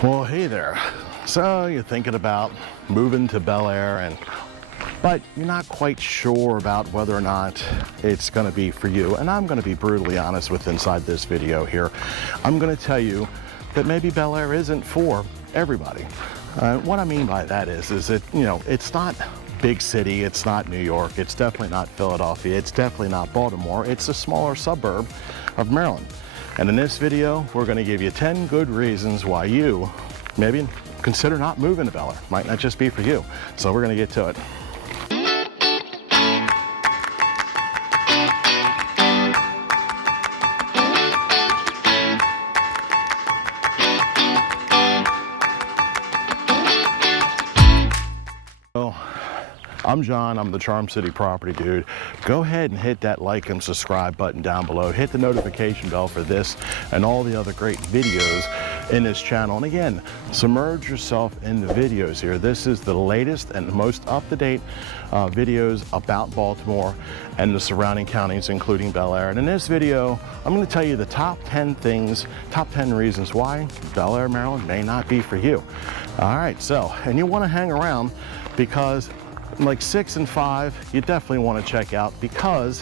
Well, hey there. So you're thinking about moving to Bel-Air, but you're not quite sure about whether or not it's going to be for you. And I'm going to be brutally honest with inside this video here. I'm going to tell you that maybe Bel-Air isn't for everybody. What I mean by that is that, it's not big city, it's not New York, it's definitely not Philadelphia, it's definitely not Baltimore, it's a smaller suburb of Maryland. And in this video, we're going to give you 10 good reasons why you maybe consider not moving to Bel-Air. Might not just be for you. So we're going to get to it. I'm John, I'm the Charm City Property Dude. Go ahead and hit that like and subscribe button down below. Hit the notification bell for this and all the other great videos in this channel. And again, submerge yourself in the videos here. This is the latest and most up-to-date videos about Baltimore and the surrounding counties, including Bel-Air. And in this video, I'm going to tell you the top 10 reasons why Bel-Air, Maryland may not be for you. All right, so, and you want to hang around because like 6 and 5, you definitely want to check out because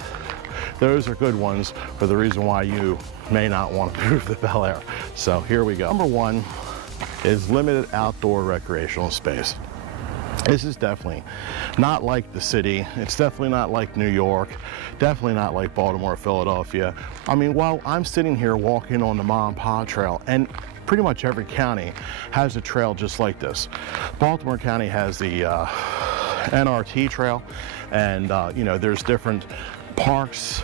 those are good ones for the reason why you may not want to move to Bel-Air. So here we go. Number 1 is limited outdoor recreational space. This is definitely not like the city. It's definitely not like New York, definitely not like Baltimore, Philadelphia. I mean, while I'm sitting here walking on the Mom and Pa Trail, and pretty much every county has a trail just like this. Baltimore County has the NRT trail, and there's different parks.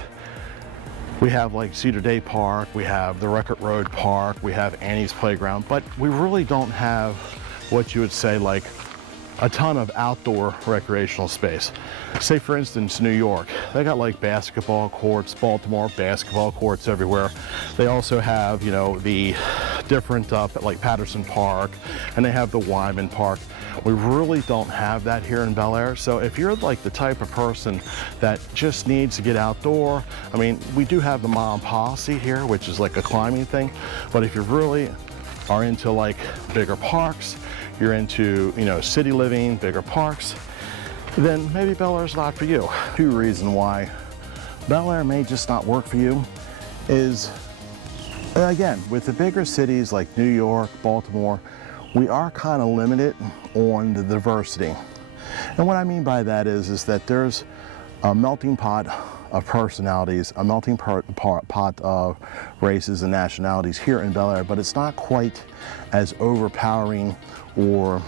We have like Cedar Day Park, we have the Record Road Park, we have Annie's Playground, but we really don't have what you would say like a ton of outdoor recreational space. Say for instance, New York, they got like basketball courts, Baltimore, basketball courts everywhere. They also have, the different like Patterson Park, and they have the Wyman Park. We really don't have that here in Bel-Air. So if you're like the type of person that just needs to get outdoor, I mean, we do have the Mom and Pa seat here, which is like a climbing thing. But if you really are into like bigger parks, you're into, city living, bigger parks, then maybe Bel-Air's not for you. Two reasons why Bel-Air may just not work for you is, again, with the bigger cities like New York, Baltimore, we are kind of limited on the diversity. And what I mean by that is that there's a melting pot of personalities, a melting pot of races and nationalities here in Bel-Air, but it's not quite as overpowering or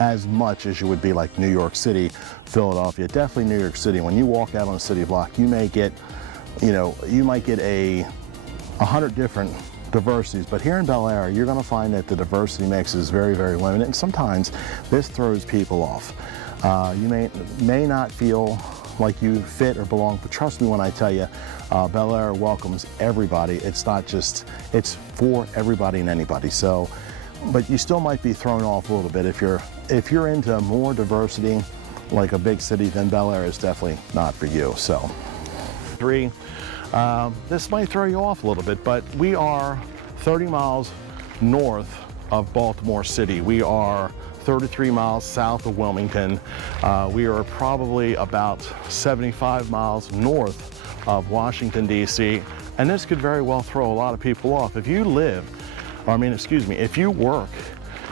as much as you would be like New York City, Philadelphia. Definitely New York City. When you walk out on a city block, you may get, you might get 100 different diversities, but here in Bel-Air, you're going to find that the diversity mix is very, very limited, and sometimes this throws people off. You may not feel like you fit or belong, but trust me when I tell you, Bel-Air welcomes everybody. It's not just, it's for everybody and anybody. So, but you still might be thrown off a little bit if you're into more diversity, like a big city, then Bel-Air is definitely not for you. So, 3, this might throw you off a little bit, but we are 30 miles north of Baltimore City. We are 33 miles south of Wilmington. We are probably about 75 miles north of Washington, D.C., and this could very well throw a lot of people off. If you if you work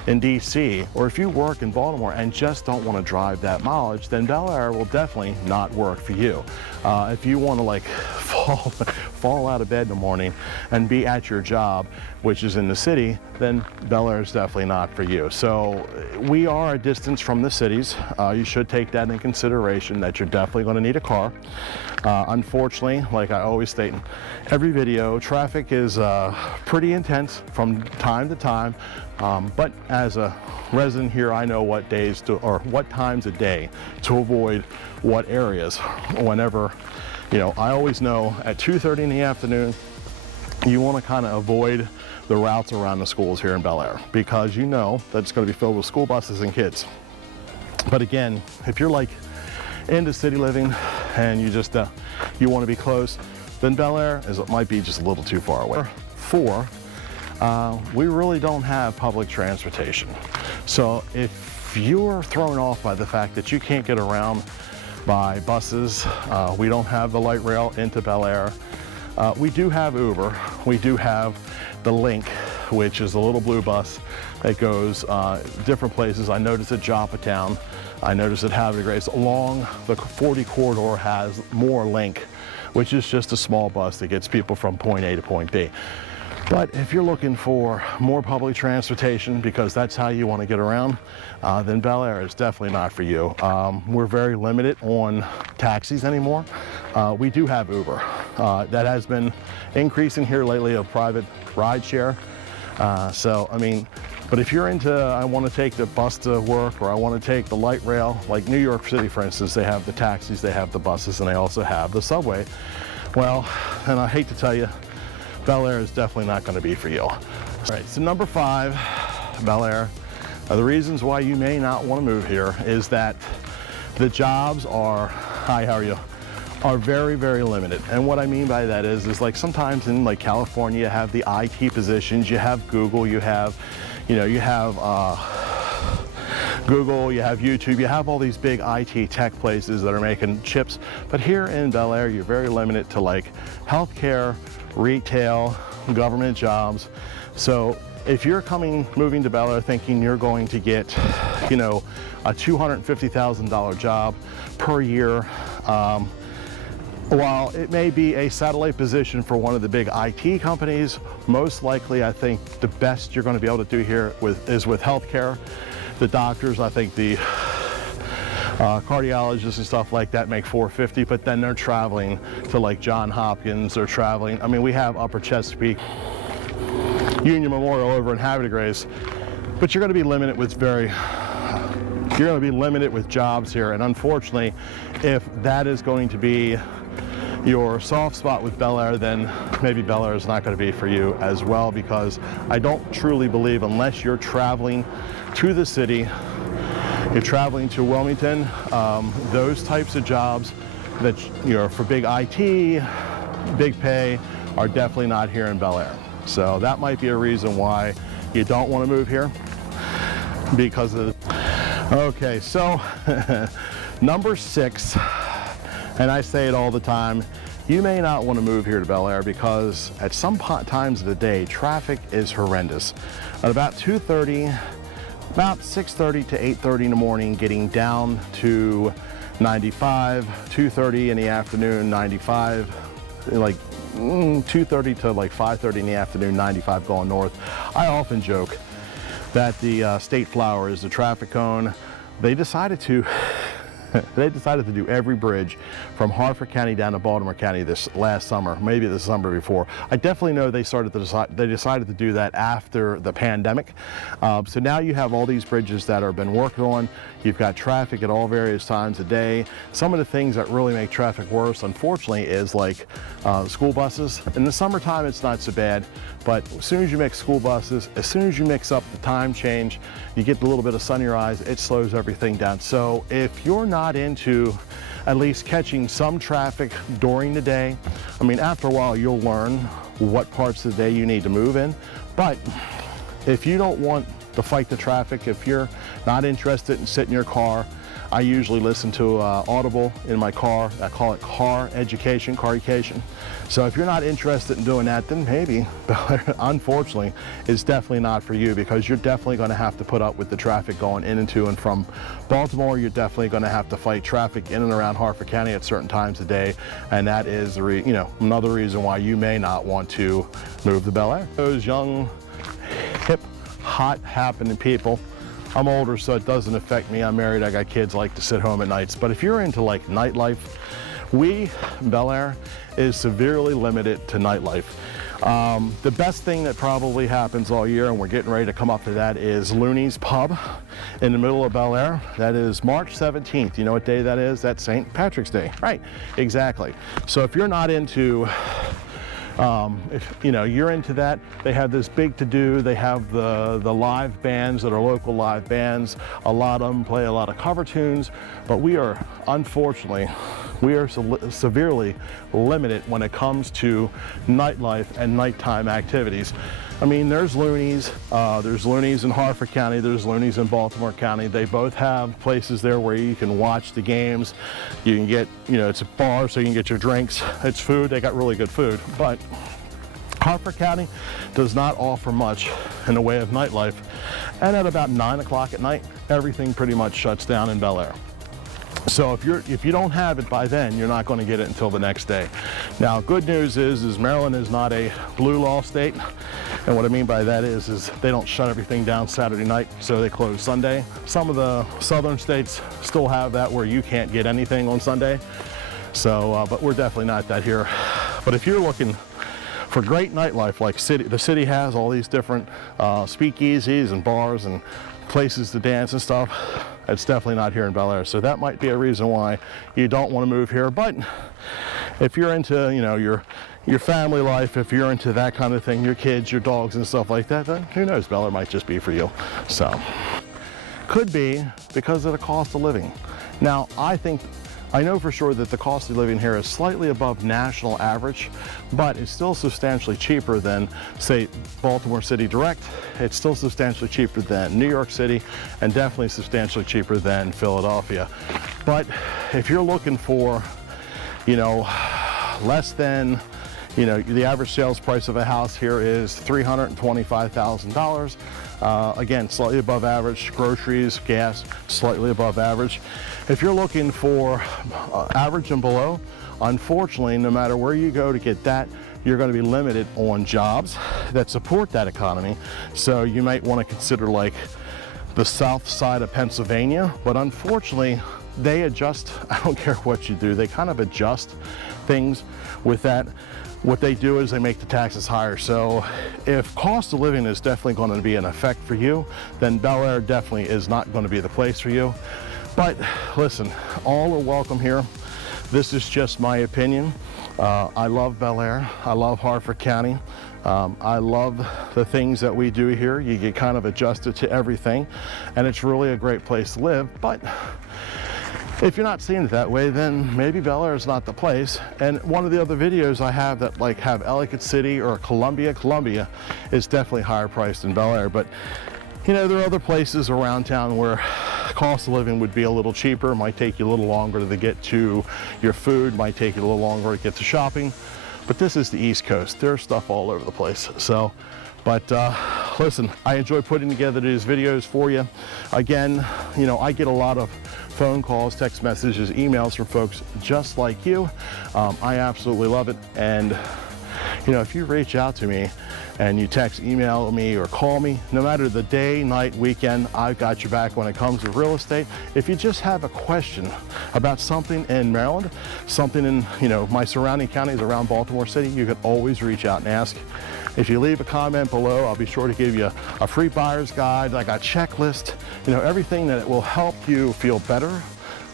in DC, or if you work in Baltimore and just don't want to drive that mileage, then Bel-Air will definitely not work for you. If you want to like fall out of bed in the morning and be at your job, which is in the city, then Bel-Air is definitely not for you. So we are a distance from the cities. You should take that in consideration, that you're definitely going to need a car. Unfortunately, like I always state in every video, traffic is pretty intense from time to time, but as a resident here, I know what times a day to avoid what areas. Whenever, I always know at 2:30 in the afternoon, you want to kind of avoid the routes around the schools here in Bel-Air, because you know that it's going to be filled with school buses and kids. But again, if you're like into city living and you just you want to be close, then Bel-Air might be just a little too far away. 4, we really don't have public transportation. So if you're thrown off by the fact that you can't get around by buses, we don't have the light rail into Bel-Air. We do have Uber. We do have the Link, which is a little blue bus that goes different places. I noticed at Joppatown, I noticed at Havre de Grace. Along the 40 corridor has more Link, which is just a small bus that gets people from point A to point B. But if you're looking for more public transportation, because that's how you want to get around, then Bel-Air is definitely not for you. We're very limited on taxis anymore. We do have Uber. That has been increasing here lately, a private ride share. So, I mean, but if you're into, I want to take the bus to work, or I want to take the light rail, like New York City, for instance, they have the taxis, they have the buses, and they also have the subway. Well, and I hate to tell you, Bel-Air is definitely not going to be for you. All right, so number 5, Bel-Air. The reasons why you may not want to move here is that the jobs are, hi, how are you? Are very, very limited. And what I mean by that is like sometimes in like California, you have the IT positions, you have Google, you have, you know, you have Google, you have YouTube, you have all these big IT tech places that are making chips. But here in Bel-Air, you're very limited to like healthcare, retail, government jobs. So if you're moving to Bel-Air thinking you're going to get, you know, a $250,000 job per year, while it may be a satellite position for one of the big IT companies, most likely I think the best you're going to be able to do here is with healthcare. The doctors, I think the cardiologists and stuff like that make $450, but then they're traveling to like Johns Hopkins, they're traveling. I mean, we have Upper Chesapeake Union Memorial over in Havre de Grace, but you're going to be limited with you're going to be limited with jobs here. And unfortunately, if that is going to be your soft spot with Bel-Air, then maybe Bel-Air is not going to be for you as well, because I don't truly believe, unless you're traveling to the city, you're traveling to Wilmington, those types of jobs that, you know, for big IT, big pay, are definitely not here in Bel-Air. So that might be a reason why you don't want to move here, because of okay, so number 6, and I say it all the time, you may not want to move here to Bel-Air because at some times of the day, traffic is horrendous. At about 2:30, about 6:30 to 8:30 in the morning, getting down to 95, 2:30 in the afternoon, 95, like 2:30 to like 5:30 in the afternoon, 95 going north. I often joke that the state flower is the traffic cone. They decided to do every bridge from Harford County down to Baltimore County this last summer, maybe the summer before. I definitely know they decided to do that after the pandemic. So now you have all these bridges that have been worked on. You've got traffic at all various times of day. Some of the things that really make traffic worse, unfortunately, is like school buses. In the summertime, it's not so bad, but as soon as you mix school buses, as soon as you mix up the time change, you get a little bit of sun in your eyes, it slows everything down. So if you're not into at least catching some traffic during the day, I mean, after a while, you'll learn what parts of the day you need to move in. But if you don't want to fight the traffic, if you're not interested in sitting in your car, I usually listen to Audible in my car. I call it car education. So if you're not interested in doing that, then maybe, unfortunately, it's definitely not for you, because you're definitely going to have to put up with the traffic going in and to and from Baltimore. You're definitely going to have to fight traffic in and around Harford County at certain times of day, and that is, another reason why you may not want to move to Bel-Air. Those young, hip, hot, happening people. I'm older, so it doesn't affect me. I'm married, I got kids, I like to sit home at nights. But if you're into like nightlife, Bel-Air is severely limited to nightlife. The best thing that probably happens all year, and we're getting ready to come up to that, is Looney's Pub in the middle of Bel-Air. That is March 17th. You know what day that is? That's St. Patrick's Day. Right, exactly. So if you're not into if you're into that, they have this big to-do. They have the live bands that are local live bands. A lot of them play a lot of cover tunes, but we are unfortunately we are severely limited when it comes to nightlife and nighttime activities. I mean, there's loonies in Harford County, there's loonies in Baltimore County. They both have places there where you can watch the games. You can get, it's a bar, so you can get your drinks. It's food, they got really good food. But Harford County does not offer much in the way of nightlife. And at about 9 o'clock at night, everything pretty much shuts down in Bel-Air. So if you don't have it by then, you're not going to get it until the next day. Now, good news is Maryland is not a blue law state. And what I mean by that is they don't shut everything down Saturday night, so they close Sunday. Some of the southern states still have that where you can't get anything on Sunday. So, but we're definitely not that here. But if you're looking for great nightlife, like the city has all these different speakeasies and bars and places to dance and stuff, it's definitely not here in Bel-Air. So that might be a reason why you don't want to move here. But if you're into, your family life, if you're into that kind of thing, your kids, your dogs and stuff like that, then who knows, Bel-Air might just be for you. So, could be because of the cost of living. Now, I know for sure that the cost of living here is slightly above national average, but it's still substantially cheaper than, say, Baltimore City direct. It's still substantially cheaper than New York City, and definitely substantially cheaper than Philadelphia. But if you're looking for, less than, the average sales price of a house here is $325,000. Again, slightly above average. Groceries, gas, slightly above average. If you're looking for average and below, unfortunately, no matter where you go to get that, you're going to be limited on jobs that support that economy. So you might want to consider like the south side of Pennsylvania, but unfortunately, they adjust. I don't care what you do, they kind of adjust things with that. What they do is they make the taxes higher. So if cost of living is definitely going to be an effect for you, then Bel-Air definitely is not going to be the place for you. But listen, all are welcome here. This is just my opinion. I love Bel-Air. I love Harford County. I love the things that we do here. You get kind of adjusted to everything, and it's really a great place to live. But if you're not seeing it that way, then maybe Bel-Air is not the place. And one of the other videos I have that have Ellicott City or Columbia is definitely higher priced than Bel-Air. But there are other places around town where cost of living would be a little cheaper. Might take you a little longer to get to your food, might take you a little longer to get to shopping. But this is the East Coast. There's stuff all over the place. So, but listen, I enjoy putting together these videos for you. Again, I get a lot of phone calls, text messages, emails from folks just like you. I absolutely love it. And if you reach out to me and you text, email me, or call me, no matter the day, night, weekend, I've got your back when it comes to real estate. If you just have a question about something in Maryland, something in my surrounding counties around Baltimore City, you can always reach out and ask. If you leave a comment below, I'll be sure to give you a free buyer's guide. I got a checklist, everything that will help you feel better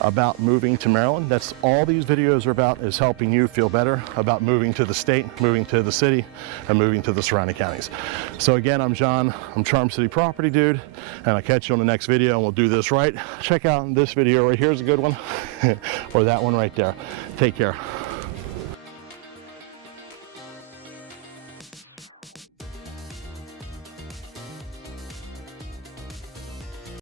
about moving to Maryland. That's all these videos are about, is helping you feel better about moving to the state, moving to the city, and moving to the surrounding counties. So again, I'm John, I'm Charm City Property Dude, and I'll catch you on the next video, and we'll do this right. Check out this video right here's a good one, or that one right there. Take care.